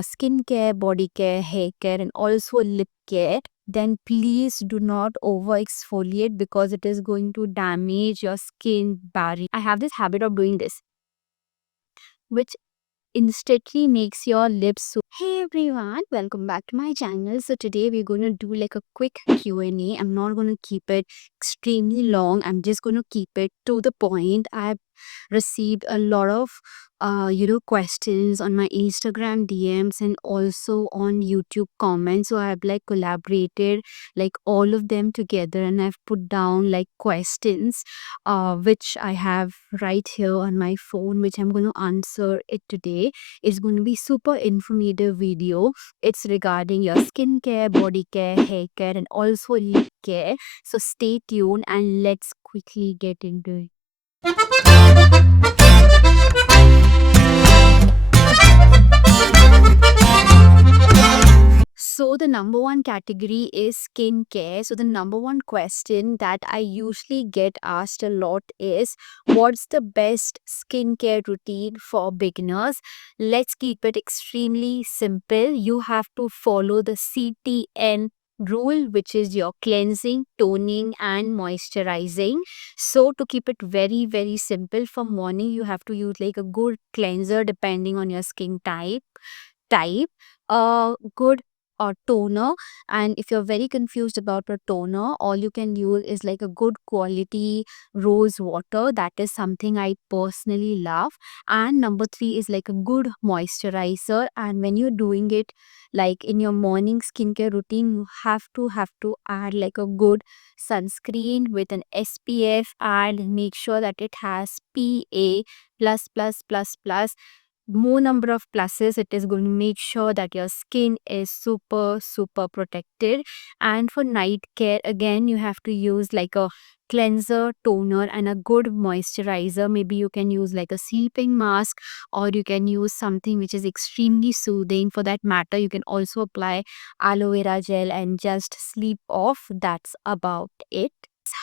skincare, body care, hair care, and also lip care, then please do not over exfoliate because it is going to damage your skin barrier. I have this habit of doing this, which instantly makes your lips so. Hey everyone, welcome back to my channel. So today we're going to do like a quick Q&A. I'm not going to keep it extremely long. I'm just going to keep it to the point. I've received a lot of questions on my Instagram DMs and also on YouTube comments. So I've like collaborated like all of them together, and I've put down like questions which I have right here on my phone, which I'm going to answer it today. It's going to be super informative video. It's regarding your skincare, body care, hair care, and also lip care. So stay tuned and let's quickly get into it. So the number one category is skincare. So the number one question that I usually get asked a lot is, what's the best skincare routine for beginners? Let's keep it extremely simple. You have to follow the CTN rule, which is your cleansing, toning, and moisturizing. So to keep it very, very simple, for morning you have to use like a good cleanser depending on your skin type, a good toner. And if you're very confused about a toner, all you can use is like a good quality rose water. That is something I personally love. And number three is like a good moisturizer. And when you're doing it like in your morning skincare routine, you have to add like a good sunscreen with an SPF, and make sure that it has PA plus plus plus plus, more number of pluses. It is going to make sure that your skin is super protected. And for night care, again, you have to use like a cleanser, toner, and a good moisturizer. Maybe you can use like a sleeping mask, or you can use something which is extremely soothing. For that matter, you can also apply aloe vera gel and just sleep off. That's about it.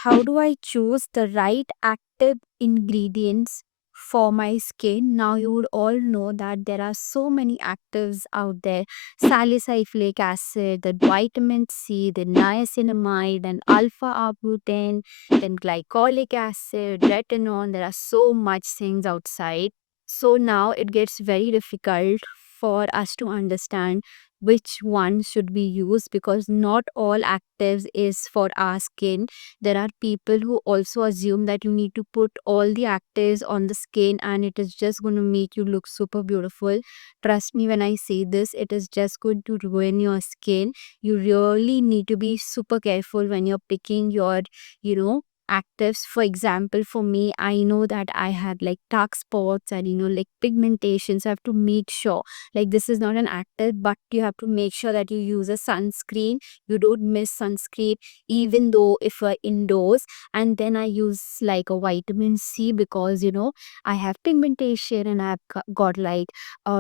How do I choose the right active ingredients for my skin? Now, you would all know that there are so many actives out there: salicylic acid, the vitamin C, the niacinamide, and alpha arbutin, then glycolic acid, retinol. There are so much things outside. So now it gets very difficult for us to understand which one should be used, because not all actives is for our skin. There are people who also assume that you need to put all the actives on the skin and it is just going to make you look super beautiful. Trust me when I say this, it is just going to ruin your skin. You really need to be super careful when you're picking your, you know, actives. For example, for me, I know that I have like dark spots and like pigmentation. So I have to make sure like this is not an active, but you have to make sure that you use a sunscreen. You don't miss sunscreen even though if we're indoors. And then I use like a vitamin C because I have pigmentation, and I've got like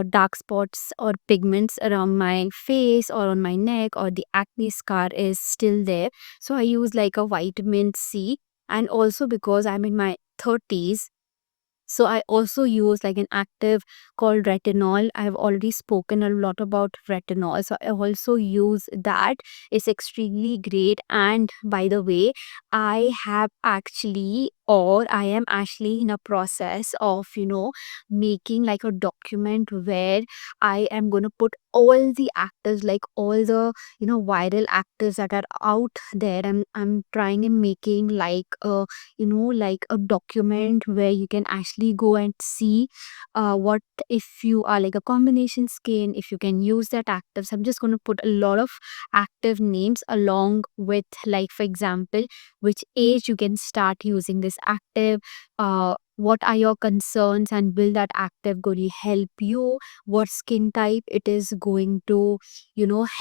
dark spots or pigments around my face or on my neck, or the acne scar is still there. So I use like a vitamin C. And also because I'm in my 30s, so I also use like an active called retinol. I've already spoken a lot about retinol. So I also use that. It's extremely great. And by the way, I am actually in a process of, making like a document where I am going to put all the actors, like all the, viral actors that are out there. I'm trying and making like a like a document where you can actually go and see what if you are like a combination skin, if you can use that active. So I'm just going to put a lot of active names along with, like, for example, which age you can start using this active, what are your concerns, and will that active going to help you, what skin type it is going to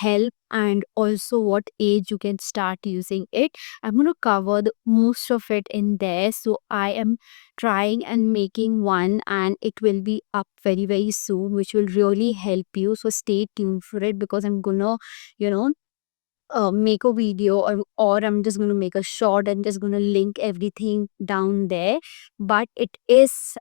help, and also what age you can start using it. I'm going to cover most of it in there. So I am trying and making one, and it will be up very, very soon, which will really help you. So stay tuned for it, because I'm going to, you know, make a video, or I'm just going to make a short and just going to link everything down there. But it is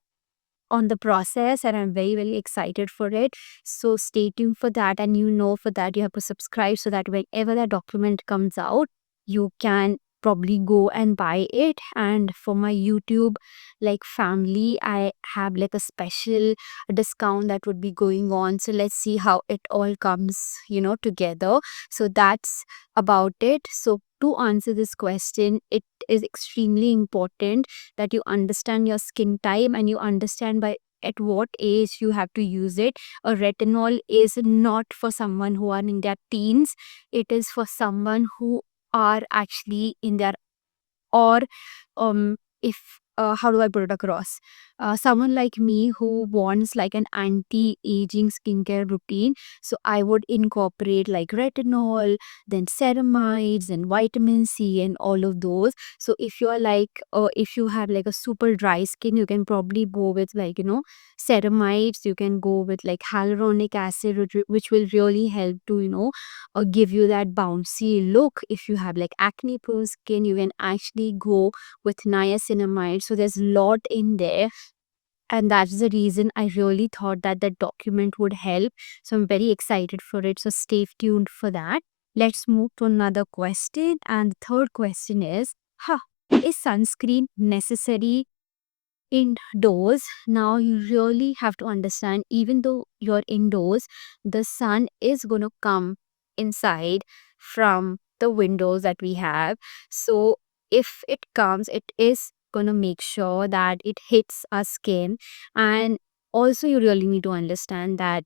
on the process, and I'm very, very excited for it. So stay tuned for that. And for that, you have to subscribe so that whenever that document comes out, you can probably go and buy it. And for my YouTube like family, I have like a special discount that would be going on. So let's see how it all comes, together. So that's about it. So to answer this question, it is extremely important that you understand your skin type and you understand by at what age you have to use it. A retinol is not for someone who are in their teens. It is for someone who are actually in their, or if how do I put it across, someone like me who wants like an anti-aging skincare routine. So I would incorporate like retinol, then ceramides and vitamin C and all of those. So if you're like if you have like a super dry skin, you can probably go with like ceramides. You can go with like hyaluronic acid, which will really help to give you that bouncy look. If you have like acne prone skin, you can actually go with niacinamide. So there's a lot in there. And that's the reason I really thought that that document would help. So I'm very excited for it. So stay tuned for that. Let's move to another question. And the third question is sunscreen necessary indoors? Now you really have to understand, even though you're indoors, the sun is going to come inside from the windows that we have. So if it comes, it is going to make sure that it hits our skin. And also you really need to understand that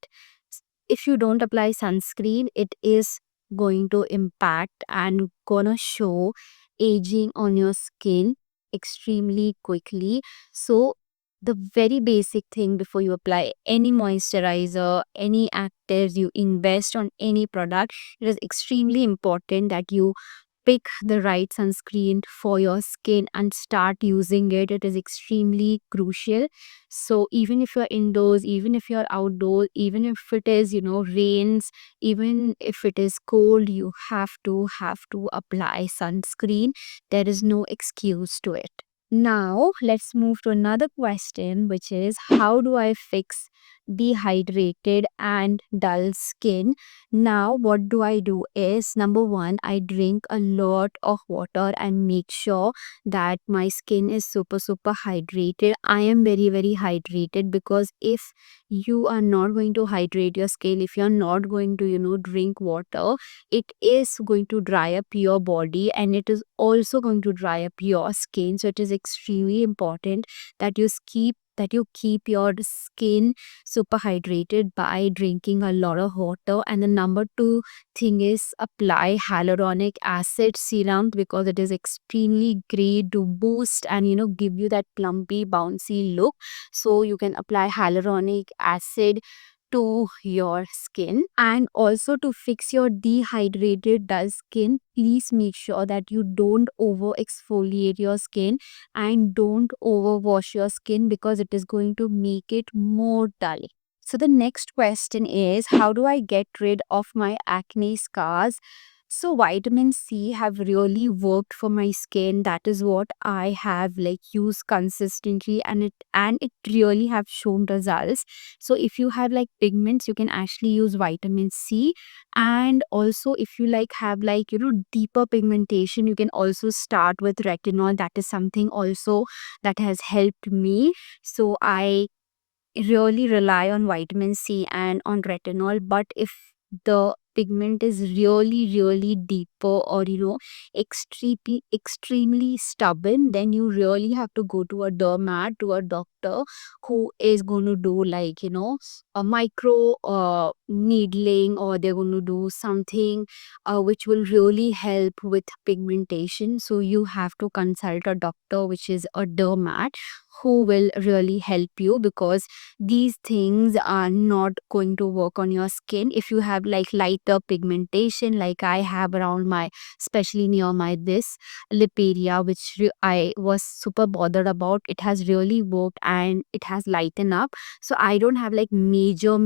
if you don't apply sunscreen, it is going to impact and gonna show aging on your skin extremely quickly. So the very basic thing before you apply any moisturizer, any actives, you invest on any product, it is extremely important that you pick the right sunscreen for your skin and start using it. It is extremely crucial. So even if you're indoors, even if you're outdoors, even if it is, rains, even if it is cold, you have to apply sunscreen. There is no excuse to it. Now, let's move to another question, which is how do I fix dehydrated and dull skin? Now, what do I do is number one, I drink a lot of water and make sure that my skin is super, super hydrated. I am very, very hydrated because if you are not going to hydrate your skin, if you're not going to, drink water, it is going to dry up your body and it is also going to dry up your skin. So it is extremely important that you keep your skin super hydrated by drinking a lot of water. And the number two thing is apply hyaluronic acid serum because it is extremely great to boost and give you that plumpy bouncy look. So you can apply hyaluronic acid to your skin. And also to fix your dehydrated dull skin, please make sure that you don't over exfoliate your skin and don't overwash your skin because it is going to make it more dull. So the next question is how do I get rid of my acne scars? So vitamin C have really worked for my skin. That is what I have like used consistently, and it really have shown results. So if you have like pigments, you can actually use vitamin C. And also if you like have like deeper pigmentation, you can also start with retinol. That is something also that has helped me. So I really rely on vitamin C and on retinol. But if the pigment is really, really deeper or extremely stubborn, then you really have to go to a dermat, to a doctor who is going to do like a micro needling, or they're going to do something which will really help with pigmentation. So you have to consult a doctor which is a dermat who will really help you, because these things are not going to work on your skin. If you have like lighter pigmentation like I have around my, especially near my this lip area, which I was super bothered about, it has really worked and it has lightened up. So I don't have like major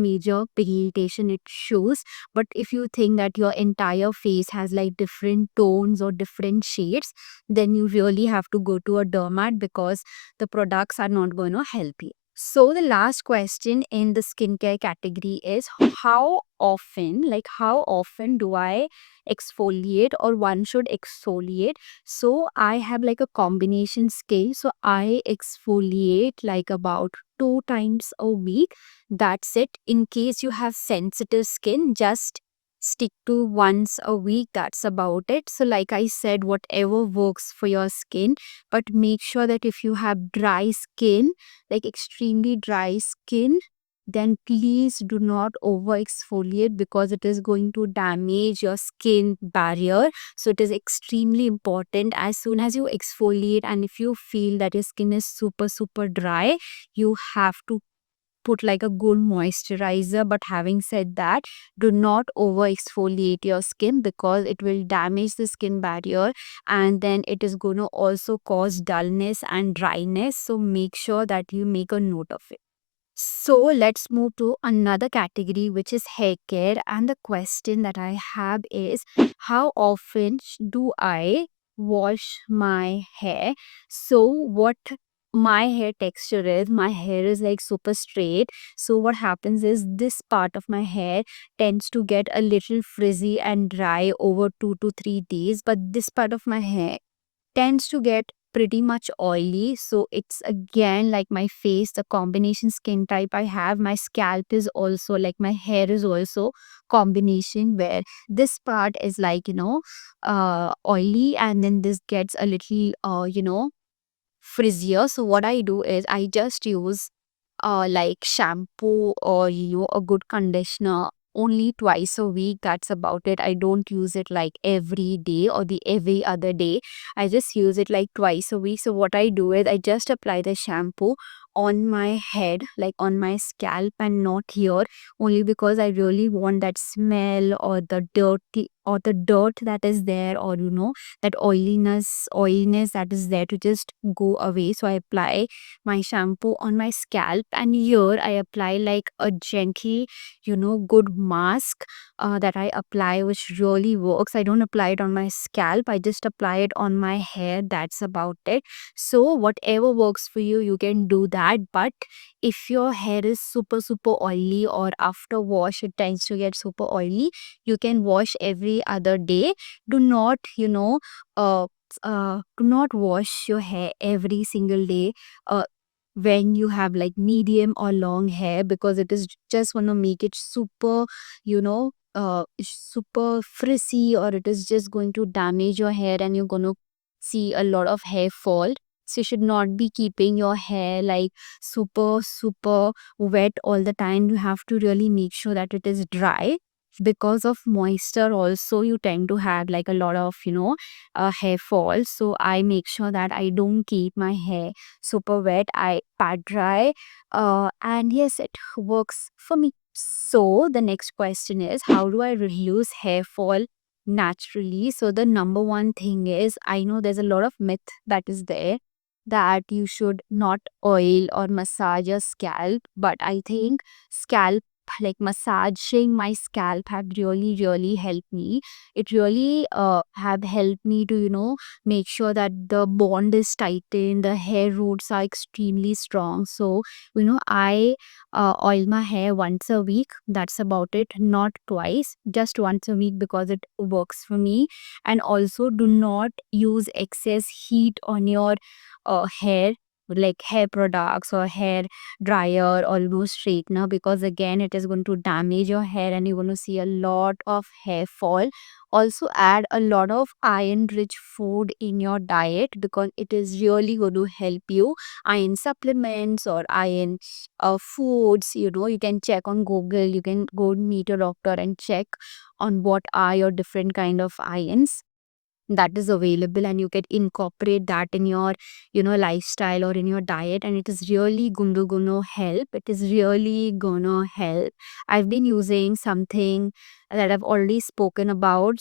pigmentation it shows. But if you think that your entire face has like different tones or different shades, then you really have to go to a dermat because the products are not going to help you. So the last question in the skincare category is how often do I exfoliate or one should exfoliate? So I have like a combination skin. So I exfoliate like about 2 times a week. That's it. In case you have sensitive skin, just stick to once a week. That's about it. So like I said, whatever works for your skin, but make sure that if you have dry skin, like extremely dry skin, then please do not over exfoliate because it is going to damage your skin barrier. So it is extremely important as soon as you exfoliate, and if you feel that your skin is super dry, you have to put like a good moisturizer. But having said that, do not over exfoliate your skin because it will damage the skin barrier, and then it is going to also cause dullness and dryness. So make sure that you make a note of it. So let's move to another category, which is hair care. And the question that I have is, how often do I wash my hair? So, what my hair texture is, my hair is like super straight. So, what happens is this part of my hair tends to get a little frizzy and dry over 2 to 3 days, but this part of my hair tends to get pretty much oily. So it's again like my face, the combination skin type I have. My scalp is also like my hair is also combination, where this part is like, oily, and then this gets a little frizzier. So what I do is I just use like shampoo or a good conditioner only twice a week. That's about it. I don't use it like every day or the every other day. I just use it like twice a week. So what I do is I just apply the shampoo on my head, like on my scalp, and not here, only because I really want that smell or the dirty or the dirt that is there, or that oiliness that is there, to just go away. So I apply my shampoo on my scalp, and here I apply like a gentle, good mask that I apply, which really works. I don't apply it on my scalp, I just apply it on my hair. That's about it. So whatever works for you, you can do that. But if your hair is super oily, or after wash it tends to get super oily, you can wash every other day. Do not uh do not wash your hair every single day uh when you have like medium or long hair, because it is just want to make it super, super frizzy, or it is just going to damage your hair and you're going to see a lot of hair fall. So you should not be keeping your hair like super wet all the time. You have to really make sure that it is dry. Because of moisture also, you tend to have like a lot of hair fall. So I make sure that I don't keep my hair super wet. I pat dry. And yes, it works for me. So the next question is, how do I reduce hair fall naturally? So the number one thing is, I know there's a lot of myth that is there that you should not oil or massage your scalp, but I think scalp, like massaging my scalp, have really helped me. It really have helped me to make sure that the bond is tightened, the hair roots are extremely strong. So I oil my hair once a week. That's about it, not twice, just once a week, because it works for me. And also, do not use excess heat on your hair, like hair products or hair dryer or straightener, because again it is going to damage your hair and you're going to see a lot of hair fall. Also add a lot of iron rich food in your diet, because it is really going to help you. Iron supplements or iron foods, you can check on Google, you can go meet a doctor and check on what are your different kind of irons that is available, and you can incorporate that in your lifestyle or in your diet, and it is really gonna help. It is really gonna help. I've been using something that I've already spoken about.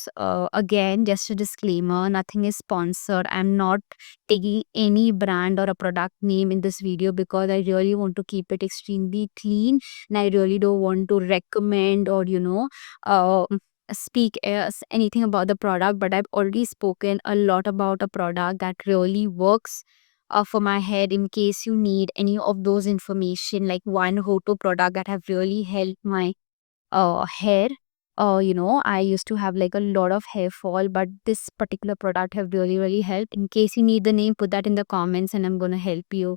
Again, just a disclaimer, nothing is sponsored. I'm not taking any brand or a product name in this video, because I really want to keep it extremely clean, and I really don't want to recommend or uh, speak anything about the product. But I've already spoken a lot about a product that really works for my hair in case you need any of those information, like one go-to product that have really helped my hair. I used to have like a lot of hair fall, but this particular product have really, really helped. In case you need the name, put that in the comments and I'm gonna help you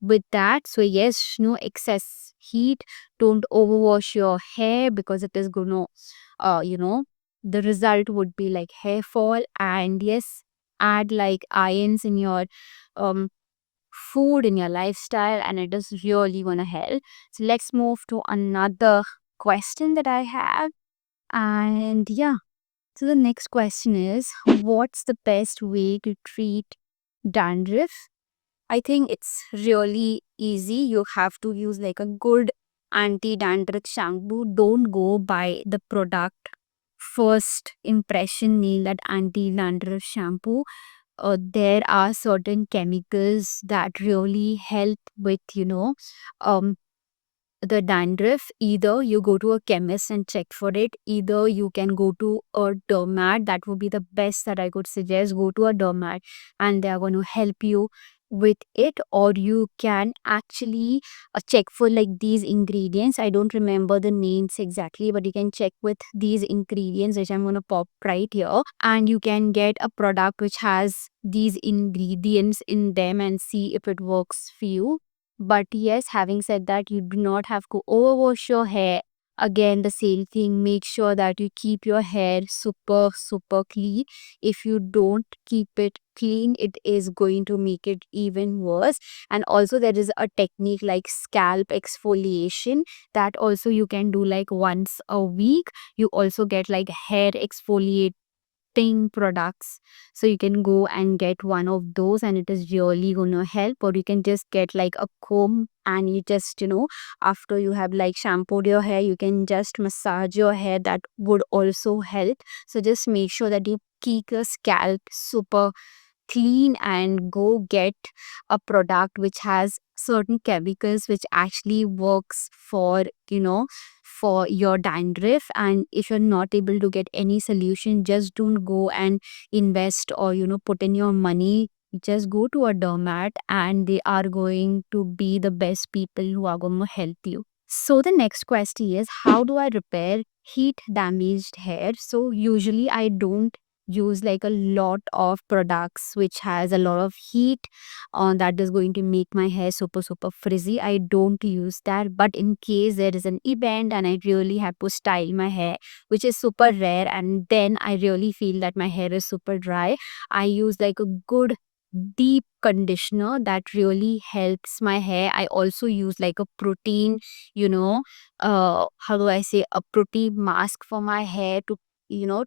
with that. So yes, no excess heat. Don't overwash your hair because it is gonna, uh, you know, the result would be like hair fall. And yes, add like ions in your um food in your lifestyle, and it is really gonna help. So let's move to another question that I have. And yeah, so the next question is, what's the best way to treat dandruff? I think it's really easy. You have to use like a good anti-dandruff shampoo. Don't go by the product first impression nail that anti-dandruff shampoo. There are certain chemicals that really help with um the dandruff. Either you go to a chemist and check for it, either you can go to a dermat. That would be the best that I could suggest. Go to a dermat and they are going to help you with it, or you can actually check for like these ingredients. I don't remember the names exactly, but you can check with these ingredients, which I'm going to pop right here, and you can get a product which has these ingredients in them and see if it works for you. But yes, having said that, you do not have to overwash your hair. Again, the same thing, make sure that you keep your hair super, super clean. If you don't keep it clean, it is going to make it even worse. And also, there is a technique like scalp exfoliation that also you can do like once a week. You also get like hair exfoliate products, so you can go and get one of those and it is really gonna help. Or you can just get like a comb and you just after you have like shampooed your hair, you can just massage your hair. That would also help. So just make sure that you keep your scalp super clean and go get a product which has certain chemicals which actually works for for your dandruff. And if you're not able to get any solution, just don't go and invest or put in your money. Just go to a dermat and they are going to be the best people who are going to help you. So the next question is, how do I repair heat damaged hair? So usually I don't use like a lot of products which has a lot of heat that is going to make my hair super super frizzy. I don't use that, but in case there is an event and I really have to style my hair, which is super rare, and then I really feel that my hair is super dry, I use like a good deep conditioner that really helps my hair. I also use like a protein, you know how do I say, a protein mask for my hair to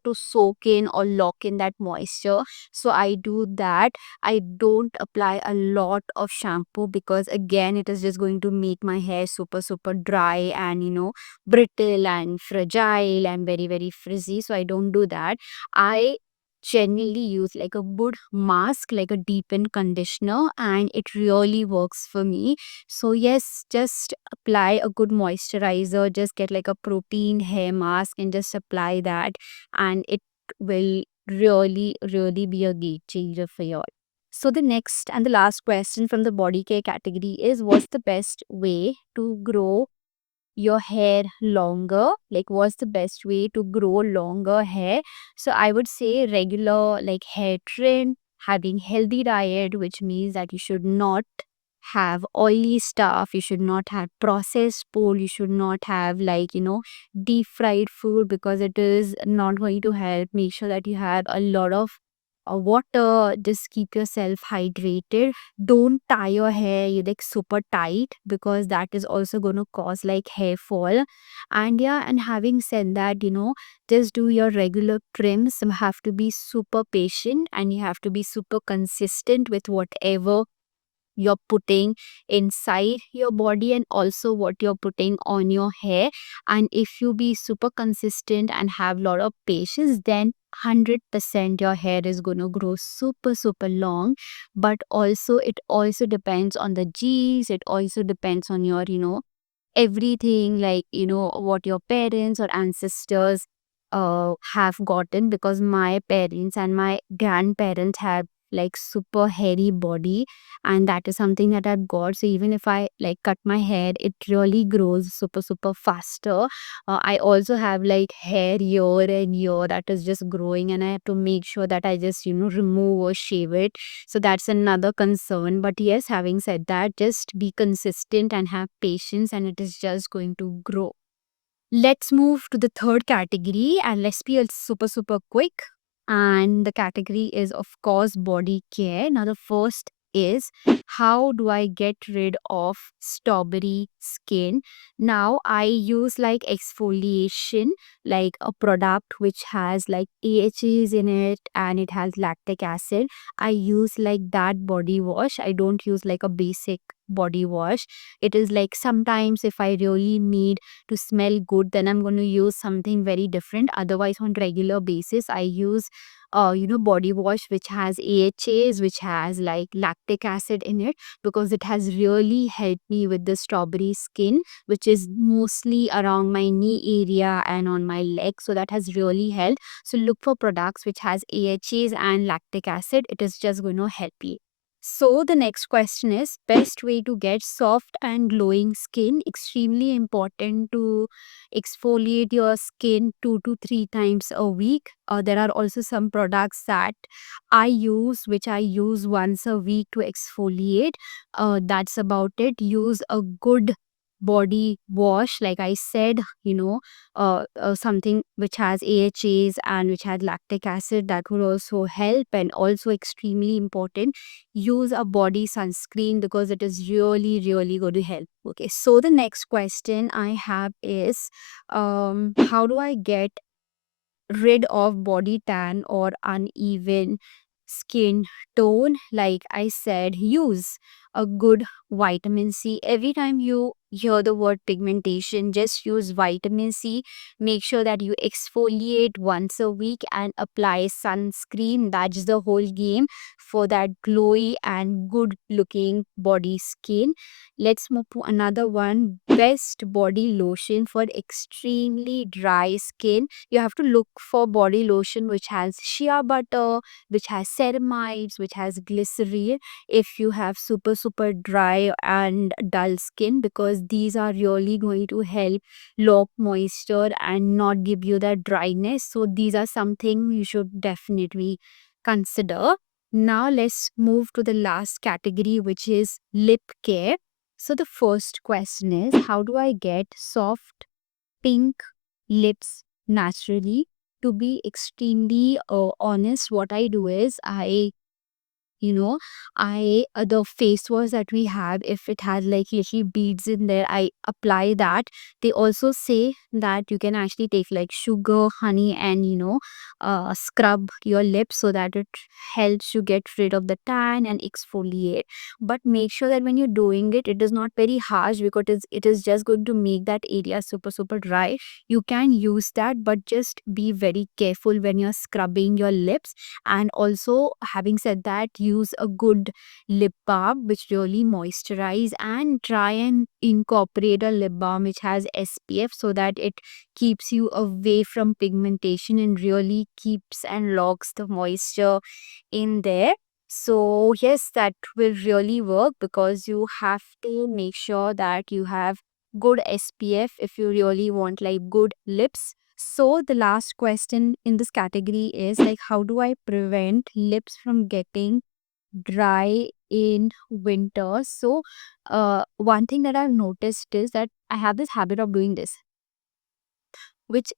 to soak in or lock in that moisture. So I do that. I don't apply a lot of shampoo because again it is just going to make my hair super super dry and brittle and fragile and very very frizzy. So I don't do that. I genuinely use like a good mask, like a deepened conditioner, and it really works for me. So yes, just apply a good moisturizer, just get like a protein hair mask and just apply that, and it will really really be a game changer for you. So the next and the last question from the body care category is, what's the best way to grow your hair longer? Like, what's the best way to grow longer hair? So I would say regular like hair trim, having healthy diet, which means that you should not have oily stuff, you should not have processed food, you should not have like deep fried food because it is not going to help. Make sure that you have a lot of water. Just keep yourself hydrated. Don't tie your hair you like super tight because that is also going to cause like hair fall. And yeah, and having said that, just do your regular trims. You have to be super patient and you have to be super consistent with whatever you're putting inside your body and also what you're putting on your hair. And if you be super consistent and have a lot of patience, then 100% your hair is going to grow super super long. But also it also depends on the genes, it also depends on your everything, like what your parents or ancestors have gotten, because my parents and my grandparents have like super hairy body, and that is something that I've got. So even if I like cut my hair, it really grows super super faster. I also have like hair here and here that is just growing, and I have to make sure that I just remove or shave it. So that's another concern. But yes, having said that, just be consistent and have patience, and it is just going to grow. Let's move to the third category, and let's be a super super quick. And the category is, of course, body care. Now, the first is, how do I get rid of strawberry skin? Now, I use like exfoliation, like a product which has like AHAs in it and it has lactic acid. I use like that body wash. I don't use like a basic body wash. It is like sometimes if I really need to smell good, then I'm going to use something very different. Otherwise, on regular basis, I use body wash which has AHAs, which has like lactic acid in it, because it has really helped me with the strawberry skin, which is mostly around my knee area and on my leg. So that has really helped. So look for products which has AHAs and lactic acid. It is just going to help you. So the next question is, best way to get soft and glowing skin. Extremely important to exfoliate your skin 2 to 3 times a week. There are also some products that I use, which I use once a week to exfoliate. That's about it. Use a good body wash, like I said, something which has AHAs and which has lactic acid, that would also help. And also extremely important, use a body sunscreen, because it is really really going to help. Okay, so the next question I have is, how do I get rid of body tan or uneven skin tone? Like I said, use a good vitamin C. Every time you hear the word pigmentation, just use vitamin C. Make sure that you exfoliate once a week and apply sunscreen. That's the whole game for that glowy and good looking body skin. Let's move to another one. Best body lotion for extremely dry skin. You have to look for body lotion which has shea butter, which has ceramides, which has glycerin, if you have super super dry and dull skin, because these are really going to help lock moisture and not give you that dryness. So these are something you should definitely consider. Now let's move to the last category, which is lip care. So the first question is, how do I get soft pink lips naturally? To be extremely honest, what I do is, you know the face wash that we have, if it has like little beads in there, I apply that. They also say that you can actually take like sugar, honey, and scrub your lips, so that it helps you get rid of the tan and exfoliate. But make sure that when you're doing it, it is not very harsh, because it is just going to make that area super super dry. You can use that, but just be very careful when you're scrubbing your lips. And also, having said that, use a good lip balm which really moisturize, and try and incorporate a lip balm which has SPF, so that it keeps you away from pigmentation and really keeps and locks the moisture in there. So yes, that will really work, because you have to make sure that you have good SPF if you really want like good lips. So the last question in this category is like, how do I prevent lips from getting dry in winter? So one thing that I've noticed is that I have this habit of doing this, which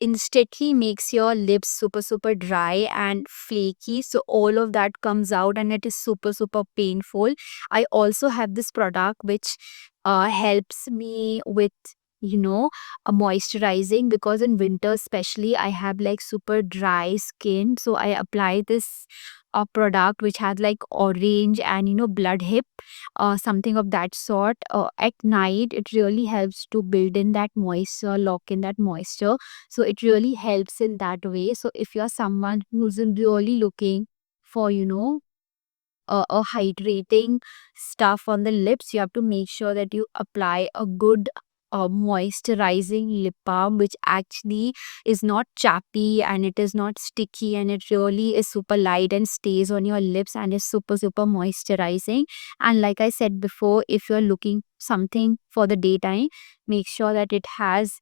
instantly makes your lips super super dry and flaky. So all of that comes out, and it is super super painful. I also have this product which helps me with a moisturizing, because in winter especially I have like super dry skin. So I apply this product which has like orange and blood hip, something of that sort. At night it really helps to build in that moisture, lock in that moisture. So it really helps in that way. So if you're someone who's really looking for a hydrating stuff on the lips, you have to make sure that you apply a good moisturizing lip balm, which actually is not chappy and it is not sticky, and it really is super light and stays on your lips and is super, super moisturizing. And like I said before, if you're looking something for the daytime, make sure that it has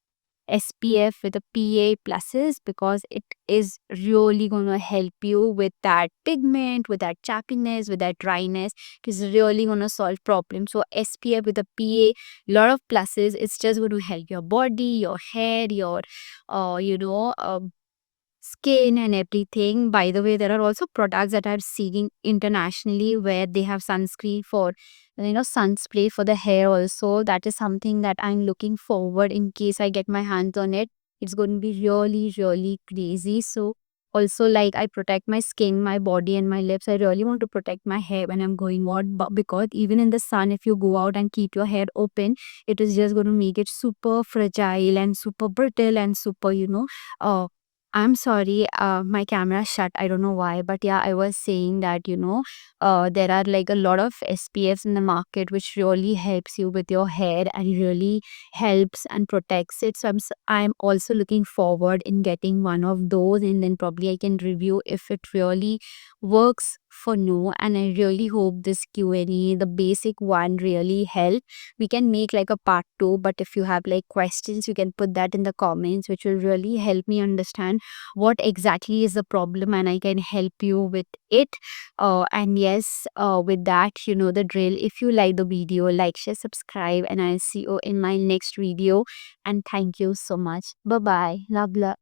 SPF with a PA pluses, because it is really going to help you with that pigment, with that chappiness, with that dryness. It's really going to solve problems. So SPF with a PA, lot of pluses. It's just going to help your body, your hair, your skin and everything. By the way, there are also products that are seeing internationally where they have sunscreen for, sun spray for the hair also. That is something that I'm looking forward in case I get my hands on it. It's going to be really, really crazy. So also, like, I protect my skin, my body and my lips. I really want to protect my hair when I'm going out, but because even in the sun, if you go out and keep your hair open, it is just going to make it super fragile and super brittle and super, uh I'm sorry, my camera shut. I don't know why, but yeah, I was saying that, there are like a lot of SPFs in the market which really helps you with your hair and really helps and protects it. So I'm also looking forward in getting one of those, and then probably I can review if it really works for no. And I really hope this Q&A, the basic one, really helped. We can make like a part two, but if you have like questions, you can put that in the comments, which will really help me understand what exactly is the problem and I can help you with it. And yes, with that, you know the drill. If you like the video, like, share, subscribe, and I'll see you in my next video. And thank you so much. Bye bye. Love, love.